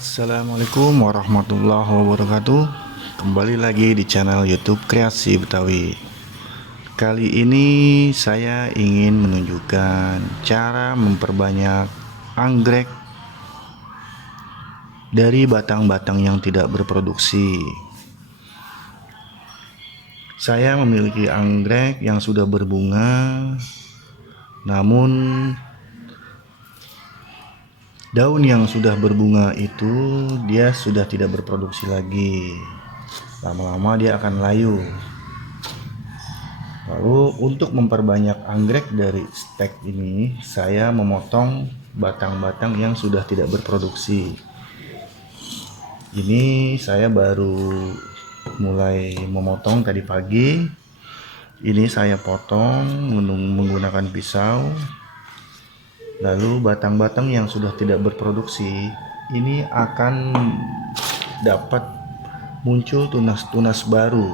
Assalamualaikum warahmatullahi wabarakatuh. Kembali lagi di channel YouTube Kreasi Betawi. Kali ini saya ingin menunjukkan cara memperbanyak anggrek dari batang-batang yang tidak berproduksi. Saya memiliki anggrek yang sudah berbunga, namun daun yang sudah berbunga itu dia sudah tidak berproduksi lagi. Lama-lama dia akan layu. Lalu untuk memperbanyak anggrek dari stek ini, saya memotong batang-batang yang sudah tidak berproduksi. Ini saya baru mulai memotong tadi pagi. Ini saya potong menggunakan pisau. Lalu batang-batang yang sudah tidak berproduksi ini akan dapat muncul tunas-tunas baru.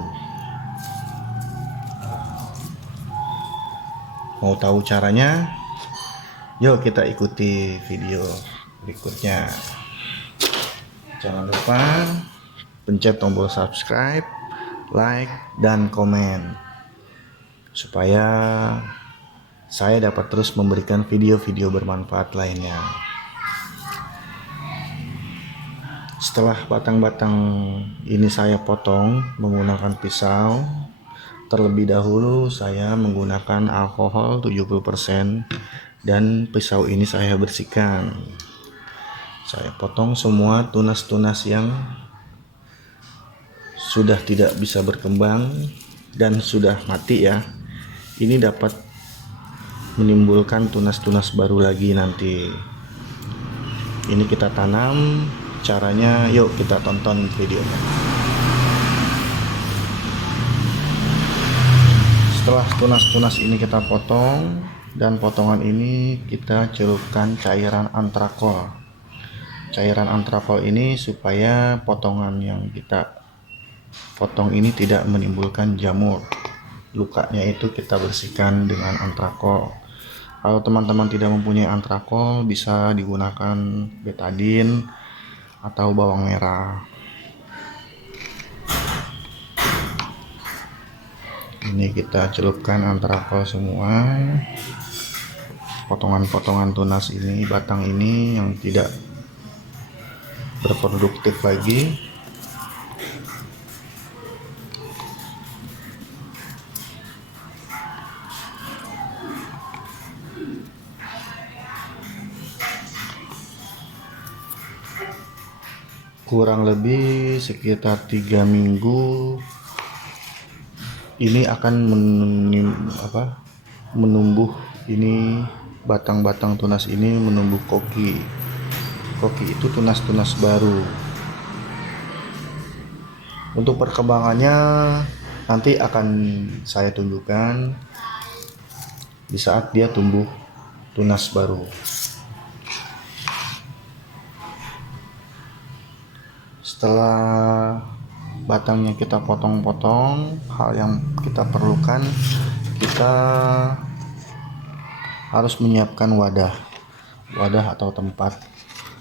Mau tahu caranya? Yuk kita ikuti video berikutnya. Jangan lupa pencet tombol subscribe, like, dan komen supaya saya dapat terus memberikan video-video bermanfaat lainnya. Setelah batang-batang ini saya potong menggunakan pisau, terlebih dahulu saya menggunakan alkohol 70% dan pisau ini saya bersihkan. Saya potong semua tunas-tunas yang sudah tidak bisa berkembang dan sudah mati ya. Ini dapat menimbulkan tunas-tunas baru lagi nanti. Ini kita tanam, caranya yuk kita tonton videonya. Setelah tunas-tunas ini kita potong, dan potongan ini kita celupkan cairan antrakol. Cairan antrakol ini supaya potongan yang kita potong ini tidak menimbulkan jamur. Lukanya itu kita bersihkan dengan antrakol. Kalau teman-teman tidak mempunyai antrakol, bisa digunakan betadine atau bawang merah. Ini kita celupkan antrakol semua. Potongan-potongan tunas ini, batang ini yang tidak berproduktif lagi. Kurang lebih sekitar 3 minggu ini akan menumbuh, ini batang-batang tunas ini menumbuh koki. Koki itu tunas-tunas baru. Untuk perkembangannya nanti akan saya tunjukkan di saat dia tumbuh tunas baru. Setelah batangnya kita potong-potong, hal yang kita perlukan, kita harus menyiapkan wadah atau tempat.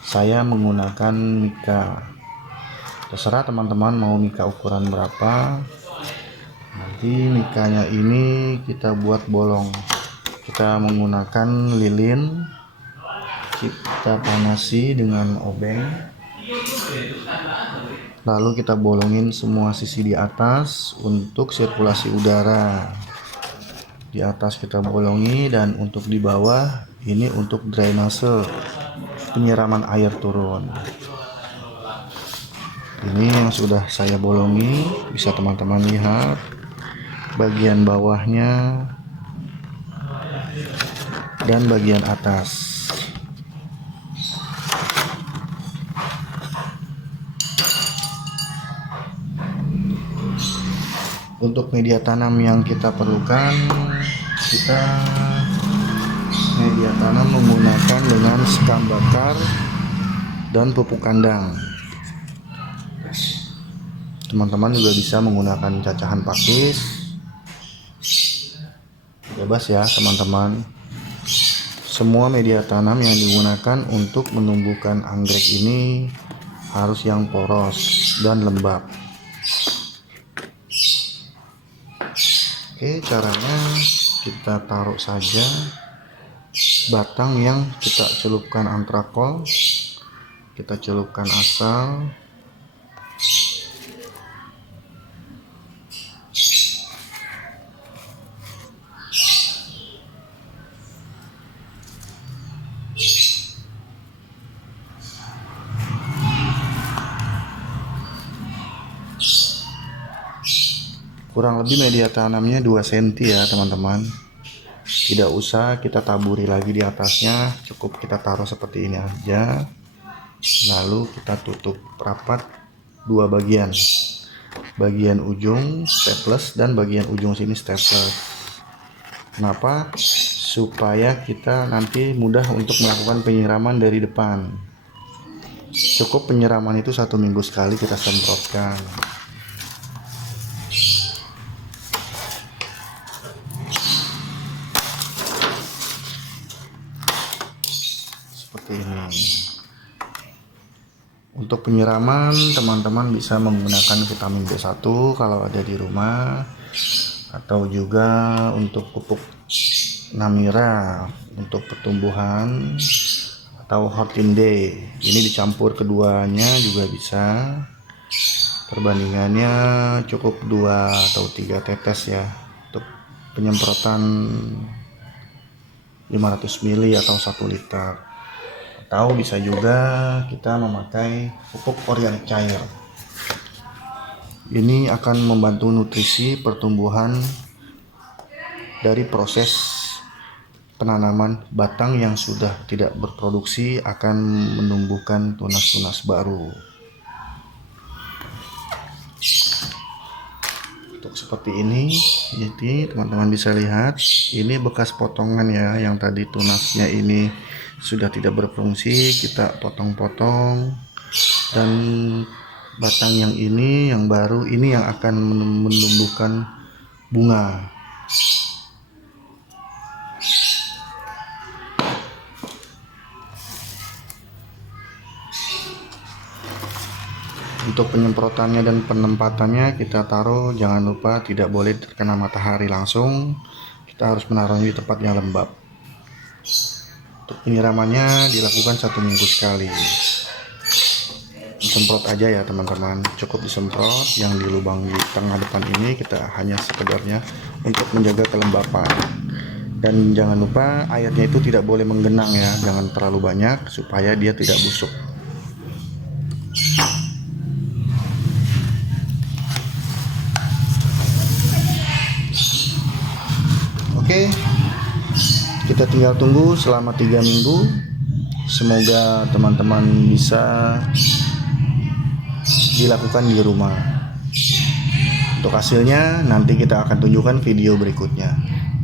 Saya menggunakan mika. Terserah teman-teman mau mika ukuran berapa. Nanti mikanya ini kita buat bolong. Kita menggunakan lilin, kita panasi dengan obeng. Lalu kita bolongin semua sisi di atas untuk sirkulasi udara. Di atas kita bolongi, dan untuk di bawah ini untuk drainase, penyiraman air turun. Ini yang sudah saya bolongi, bisa teman-teman lihat bagian bawahnya dan bagian atas. Untuk media tanam yang kita perlukan, kita media tanam menggunakan dengan sekam bakar dan pupuk kandang. Teman-teman juga bisa menggunakan cacahan pakis, bebas ya teman-teman. Semua media tanam yang digunakan untuk menumbuhkan anggrek ini harus yang poros dan lembab. Oke, caranya kita taruh saja batang yang kita celupkan antrakol, kita celupkan asal. Kurang lebih media tanamnya 2 cm ya teman-teman. Tidak usah kita taburi lagi di atasnya, cukup kita taruh seperti ini aja. Lalu kita tutup rapat dua bagian. Bagian ujung staples dan bagian ujung sini staples. Kenapa? Supaya kita nanti mudah untuk melakukan penyiraman dari depan. Cukup penyiraman itu 1 minggu sekali kita semprotkan. Seperti ini. Untuk penyiraman teman-teman bisa menggunakan vitamin B1 kalau ada di rumah, atau juga untuk pupuk Namira untuk pertumbuhan, atau Hortinde. Ini dicampur keduanya juga bisa. Perbandingannya cukup 2 atau 3 tetes ya untuk penyemprotan 500 ml atau 1 liter. Atau bisa juga kita memakai pupuk organik cair. Ini akan membantu nutrisi pertumbuhan dari proses penanaman batang yang sudah tidak berproduksi, akan menumbuhkan tunas-tunas baru. Untuk seperti ini, jadi teman-teman bisa lihat ini bekas potongan ya, yang tadi tunasnya ini sudah tidak berfungsi, kita potong-potong, dan batang yang ini yang baru ini yang akan menumbuhkan bunga. Untuk penyemprotannya dan penempatannya kita taruh, jangan lupa tidak boleh terkena matahari langsung, kita harus menaruhnya di tempat yang lembab. Untuk penyiramannya dilakukan 1 minggu sekali. Disemprot aja ya teman-teman, cukup disemprot yang di lubang di tengah depan ini, kita hanya sekedarnya untuk menjaga kelembapan. Dan jangan lupa airnya itu tidak boleh menggenang ya, jangan terlalu banyak supaya dia tidak busuk. Oke, kita tinggal tunggu selama 3 minggu. Semoga teman-teman bisa dilakukan di rumah. Untuk hasilnya nanti kita akan tunjukkan video berikutnya.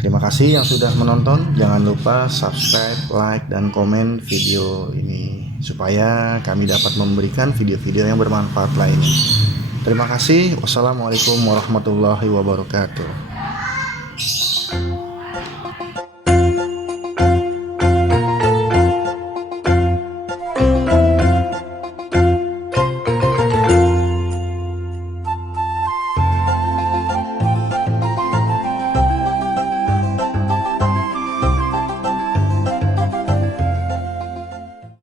Terima kasih yang sudah menonton. Jangan lupa subscribe, like, dan komen video ini supaya kami dapat memberikan video-video yang bermanfaat lainnya. Terima kasih. Wassalamualaikum warahmatullahi wabarakatuh.